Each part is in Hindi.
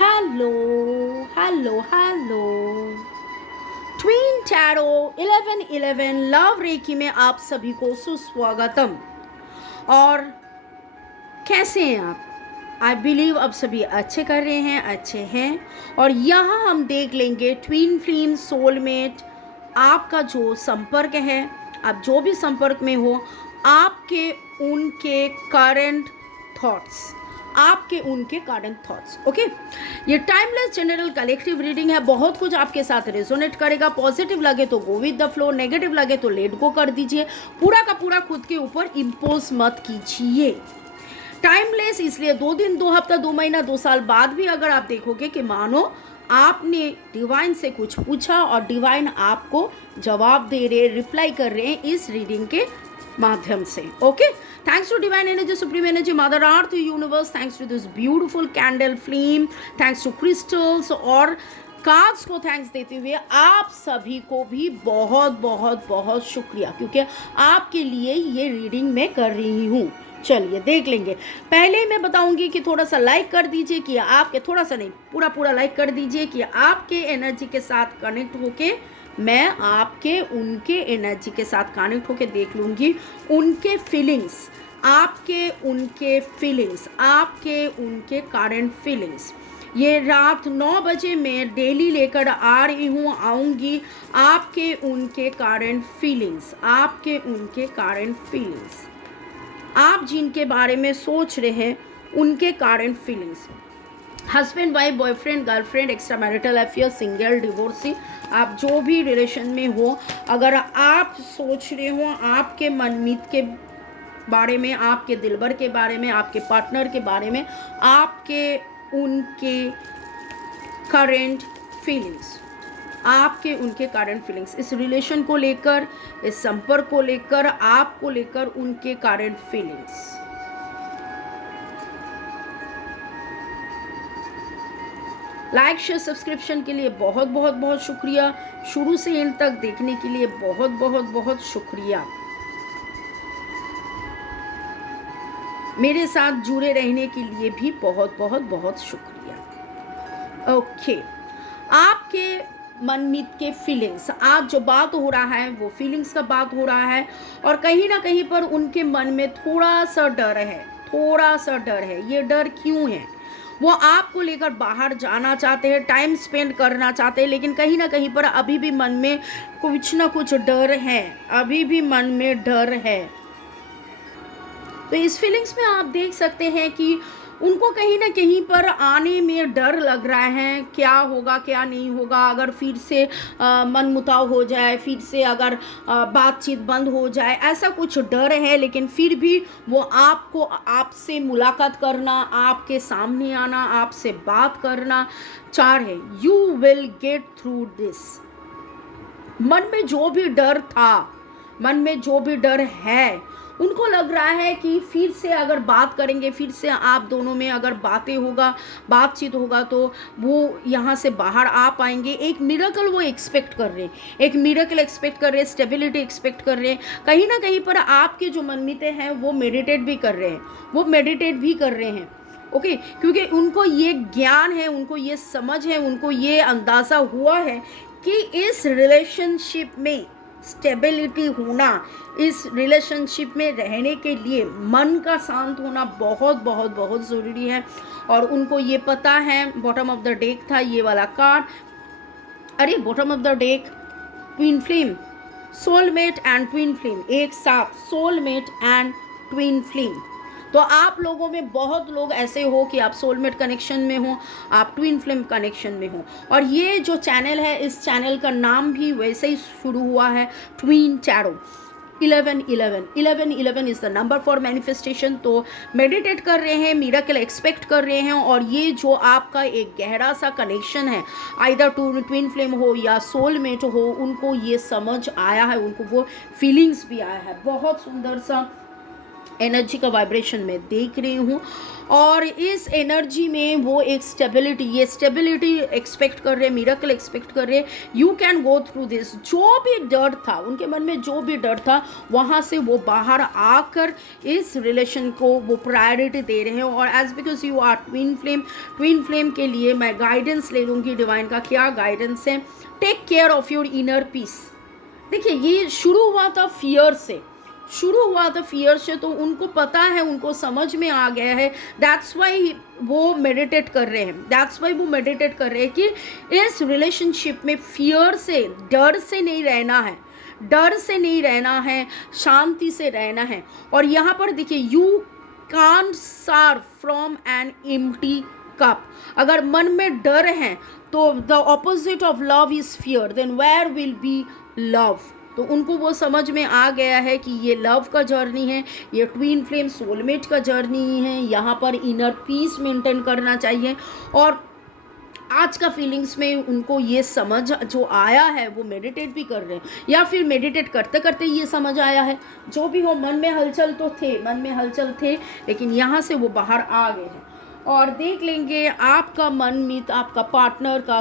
Hello hello hello. Twin tarot 1111 love reiki में आप सभी को सुस्वागतम। और कैसे हैं आप? आई बिलीव अब सभी अच्छे कर रहे हैं, अच्छे हैं। और यहाँ हम देख लेंगे ट्विन फ्लेम सोलमेट, आपका जो संपर्क है, आप जो भी संपर्क में हो, आपके उनके करंट थॉट्स, आपके उनके करंट थॉट्स। ओके, ये टाइमलेस जनरल कलेक्टिव रीडिंग है। बहुत कुछ आपके साथ रेजोनेट करेगा। पॉजिटिव लगे तो go with the flow, negative लगे तो लेट गो कर दीजिए। पूरा का पूरा खुद के ऊपर इम्पोज मत कीजिए। टाइमलेस इसलिए 2 दिन, 2 हफ्ता, 2 महीना, 2 साल बाद भी अगर आप देखोगे कि मानो आपने डिवाइन से कुछ पूछा और डिवाइन आपको जवाब दे रहे, रिप्लाई कर रहे हैं इस रीडिंग के माध्यम से। Okay, thanks to divine energy, supreme energy, mother earth, universe, thanks to this beautiful candle flame, thanks to crystals और कार्ड्स को थैंक्स देते हुए आप सभी को भी बहुत बहुत बहुत शुक्रिया, क्योंकि आपके लिए ये रीडिंग मैं कर रही हूँ। चलिए देख लेंगे। पहले मैं बताऊंगी कि थोड़ा सा लाइक कर दीजिए, कि आपके थोड़ा सा नहीं, पूरा पूरा लाइक कर दीजिए, कि आपके एनर्जी के साथ कनेक्ट होके मैं आपके उनके एनर्जी के साथ कनेक्ट होके देख लूँगी उनके फीलिंग्स, आपके उनके फीलिंग्स, आपके उनके करंट फीलिंग्स। ये रात 9 बजे मैं डेली लेकर आ रही हूँ, आऊँगी आपके उनके करंट फीलिंग्स, आपके उनके करंट फीलिंग्स, आप जिनके बारे में सोच रहे हैं उनके current feelings. Husband, wife, boyfriend, girlfriend, extra marital affair, single, divorcee, आप जो भी रिलेशन में हो, अगर आप सोच रहे हो आपके मनमीत के बारे में, आपके दिलबर के बारे में, आपके पार्टनर के बारे में, आपके उनके करंट फीलिंग्स, आपके उनके करंट फीलिंग्स, इस रिलेशन को लेकर, इस संपर्क को लेकर, आपको लेकर उनके current feelings. Like, share, subscription के लिए बहुत बहुत बहुत शुक्रिया। शुरू से एंड तक देखने के लिए बहुत बहुत बहुत शुक्रिया। मेरे साथ जुड़े रहने के लिए भी बहुत बहुत बहुत शुक्रिया। ओके, आपके मनमीत के फीलिंग्स, आज जो बात हो रहा है वो फीलिंग्स का बात हो रहा है। और कहीं ना कहीं पर उनके मन में थोड़ा सा डर है, थोड़ा सा डर है। ये डर क्यों है? वो आपको लेकर बाहर जाना चाहते हैं, टाइम स्पेंड करना चाहते हैं, लेकिन कहीं ना कहीं पर अभी भी मन में कुछ ना कुछ डर है, अभी भी मन में डर है। तो इस फीलिंग्स में आप देख सकते हैं कि उनको कहीं ना कहीं पर आने में डर लग रहा है। क्या होगा, क्या नहीं होगा, अगर फिर से मनमुटाव हो जाए, फिर से अगर बातचीत बंद हो जाए, ऐसा कुछ डर है। लेकिन फिर भी वो आपको, आपसे मुलाकात करना, आपके सामने आना, आपसे बात करना चाह रहे। You will get through this. मन में जो भी डर था, मन में जो भी डर है, उनको लग रहा है कि फिर से अगर बात करेंगे, फिर से आप दोनों में अगर बातें होगा, बातचीत होगा, तो वो यहाँ से बाहर आ पाएंगे। एक मिरेकल वो एक्सपेक्ट कर रहे हैं, एक मिरेकल एक्सपेक्ट कर रहे हैं, स्टेबिलिटी एक्सपेक्ट कर रहे हैं। कहीं ना कहीं पर आपके जो मनमीते हैं वो मेडिटेट भी कर रहे हैं, वो मेडिटेट भी कर रहे हैं। ओके, क्योंकि उनको ये ज्ञान है, उनको ये समझ है, उनको ये अंदाज़ा हुआ है कि इस रिलेशनशिप में स्टेबिलिटी होना, इस रिलेशनशिप में रहने के लिए मन का शांत होना बहुत बहुत बहुत ज़रूरी है। और उनको ये पता है, बॉटम ऑफ द डेक था ये वाला कार्ड। अरे bottom of the deck, twin flame, soulmate and twin flame एक साथ, सोलमेट एंड ट्विन फ्लेम। तो आप लोगों में बहुत लोग ऐसे हो कि आप सोलमेट कनेक्शन में हो, आप ट्विन फ्लेम कनेक्शन में हो। और ये जो चैनल है, इस चैनल का नाम भी वैसे ही शुरू हुआ है, twin tarot 1111। 1111 is the number for manifestation. तो मेडिटेट कर रहे हैं, मिरेकल एक्सपेक्ट कर रहे हैं। और ये जो आपका एक गहरा सा कनेक्शन है, आइदर ट्विन फ्लेम हो या सोलमेट हो, उनको ये समझ आया है, उनको वो फीलिंग्स भी आया है। बहुत सुंदर सा एनर्जी का वाइब्रेशन मैं देख रही हूँ। और इस एनर्जी में वो एक स्टेबिलिटी, ये स्टेबिलिटी एक्सपेक्ट कर रहे, मिरेकल एक्सपेक्ट कर रहे। You can go through this. जो भी डर था उनके मन में, जो भी डर था, वहाँ से वो बाहर आकर इस रिलेशन को वो प्रायोरिटी दे रहे हैं। और as because you are twin flame, twin flame के लिए मैं गाइडेंस ले लूँगी डिवाइन का। क्या गाइडेंस है? Take care of your inner peace. देखिए, ये शुरू हुआ था फियर से, तो उनको पता है, उनको समझ में आ गया है। दैट्स वाई वो मेडिटेट कर रहे हैं, कि इस रिलेशनशिप में फियर से, डर से नहीं रहना है, शांति से रहना है। और यहाँ पर देखिए, you can't serve from an empty cup. अगर मन में डर है तो the opposite of love is fear, then where will be love. तो उनको वो समझ में आ गया है कि ये लव का जर्नी है, ये ट्विन फ्लेम सोलमेट का जर्नी है। यहाँ पर इनर पीस मेंटेन करना चाहिए। और आज का फीलिंग्स में उनको ये समझ जो आया है, वो मेडिटेट भी कर रहे हैं, या फिर मेडिटेट करते करते ये समझ आया है। जो भी हो, मन में हलचल थे, लेकिन यहाँ से वो बाहर आ गए हैं। और देख लेंगे आपका मनमीत, आपका पार्टनर का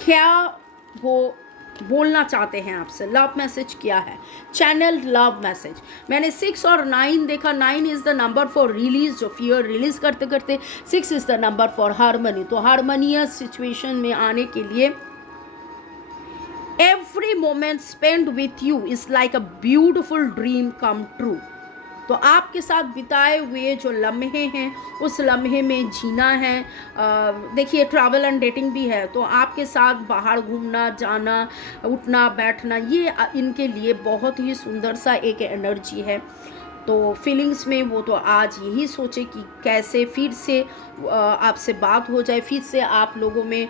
क्या वो बोलना चाहते हैं आपसे। लव मैसेज क्या है? Channel love message. मैंने 6 और 9 देखा। 9 is the number for release, जो फियर रिलीज करते करते। 6 is the number for harmony, तो हारमोनियस सिचुएशन में आने के लिए every moment spend with you is like a beautiful dream come true. तो आपके साथ बिताए हुए जो लम्हे हैं, उस लम्हे में जीना है। देखिए, ट्रैवल एंड डेटिंग भी है, तो आपके साथ बाहर घूमना, जाना, उठना बैठना, ये इनके लिए बहुत ही सुंदर सा एक एनर्जी है। तो फीलिंग्स में वो तो आज यही सोचे कि कैसे फिर से आपसे बात हो जाए, फिर से आप लोगों में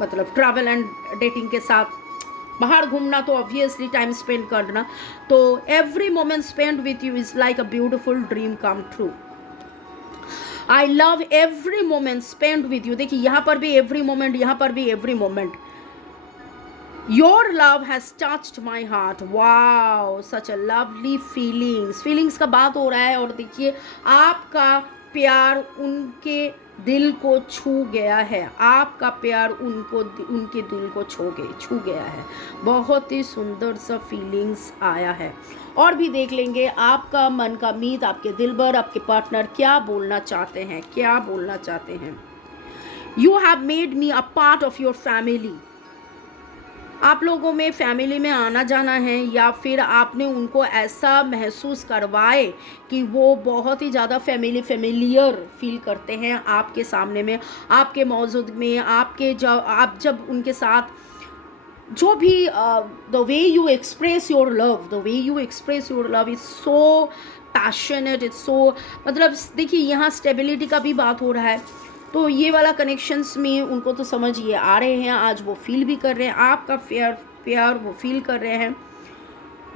मतलब ट्रैवल एंड डेटिंग के साथ बाहर घूमना, तो ऑब्वियसली टाइम स्पेंड करना। तो every moment spend with you is like a beautiful dream come true. I love every moment spend with you. देखिए, यहाँ पर भी एवरी मोमेंट, यहाँ पर भी every moment. Your love has touched my heart. Wow, such a lovely feelings का बात हो रहा है। और देखिए, आपका प्यार उनके दिल को छू गया है, आपका प्यार उनके दिल को छू गया है। बहुत ही सुंदर सा फीलिंग्स आया है। और भी देख लेंगे आपका मन का मीत, आपके दिलबर, आपके पार्टनर क्या बोलना चाहते हैं। You have made me a part of your family. आप लोगों में फैमिली में आना जाना है, या फिर आपने उनको ऐसा महसूस करवाए कि वो बहुत ही ज़्यादा फेमिलियर फील करते हैं आपके सामने में, आपके मौजूद में, आप जब उनके साथ जो भी the way you express your love is so passionate, it's so, मतलब देखिए, यहाँ स्टेबिलिटी का भी बात हो रहा है। तो ये वाला कनेक्शंस में उनको तो समझ ये आ रहे हैं, आज वो फील भी कर रहे हैं, आपका प्यार वो फील कर रहे हैं।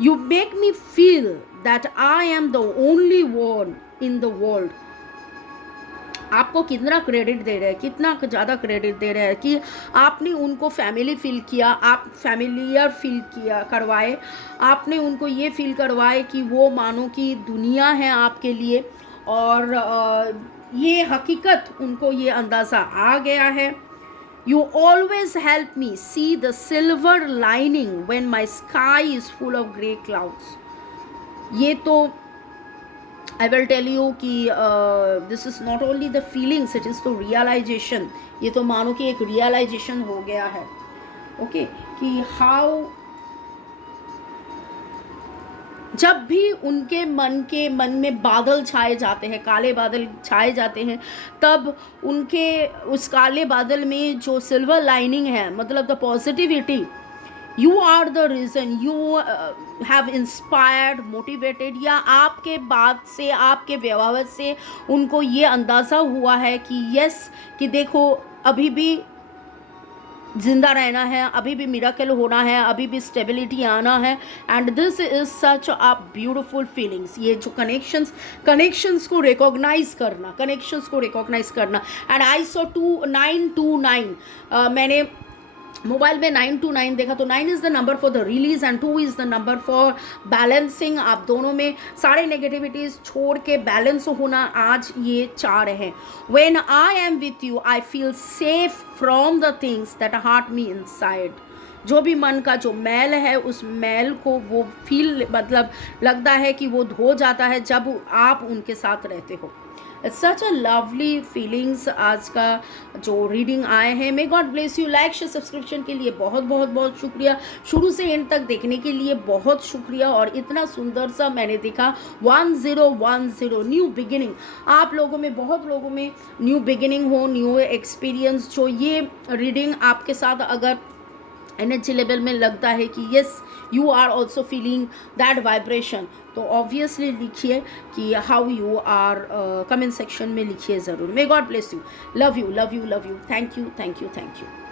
You make me feel that I am the only one in the world. आपको कितना क्रेडिट दे रहे हैं, कितना ज़्यादा क्रेडिट दे रहे हैं कि आपने उनको फैमिली फील किया, आप फैमिलियर फील करवाए, आपने उनको ये फील करवाए कि वो मानो कि दुनिया है आपके लिए। और ये हकीकत उनको ये अंदाज़ा आ गया है। You always help me see the silver lining when my sky is full of grey clouds. ये तो आई विल टेल यू कि this is not only the feelings, it is तो रियलाइजेशन। ये तो मानो कि एक रियलाइजेशन हो गया है, ओके, कि हाउ जब भी उनके मन में बादल छाए जाते हैं, काले बादल छाए जाते हैं, तब उनके उस काले बादल में जो सिल्वर लाइनिंग है, मतलब the positivity, you are the reason, you have inspired, motivated, या आपके बात से, आपके व्यवहार से उनको ये अंदाज़ा हुआ है कि यस, कि देखो अभी भी जिंदा रहना है, अभी भी मिरेकल होना है, अभी भी स्टेबिलिटी आना है। And this is such a beautiful feelings. ये जो कनेक्शंस को रिकॉग्नाइज करना। एंड आई सॉ 2 9 2 9, मैंने मोबाइल में 929 देखा तो 9 is the number for the release and 2 is the number for balancing. आप दोनों में सारे नेगेटिविटीज़ छोड़ के बैलेंस होना आज ये 4 है। When I am with you I feel safe from the things that heart me inside. जो भी मन का जो मैल है उस मैल को वो फील मतलब लगता है कि वो धो जाता है जब आप उनके साथ रहते हो। It's such a lovely feelings आज का जो रीडिंग आए हैं। मे God bless you. Like share subscription के लिए बहुत बहुत बहुत शुक्रिया। शुरू से एंड तक देखने के लिए बहुत शुक्रिया। और इतना सुंदर सा मैंने देखा 1010 न्यू बिगिनिंग। आप लोगों में बहुत लोगों में न्यू बिगिनिंग हो, न्यू एक्सपीरियंस। जो ये रीडिंग आपके साथ अगर एनर्जी लेवल में लगता है कि yes you are also feeling that vibration, तो ऑब्वियसली लिखिए कि how you are, comment section में लिखिए ज़रूर। May God bless you. Love you love you love you. Thank you thank you thank you.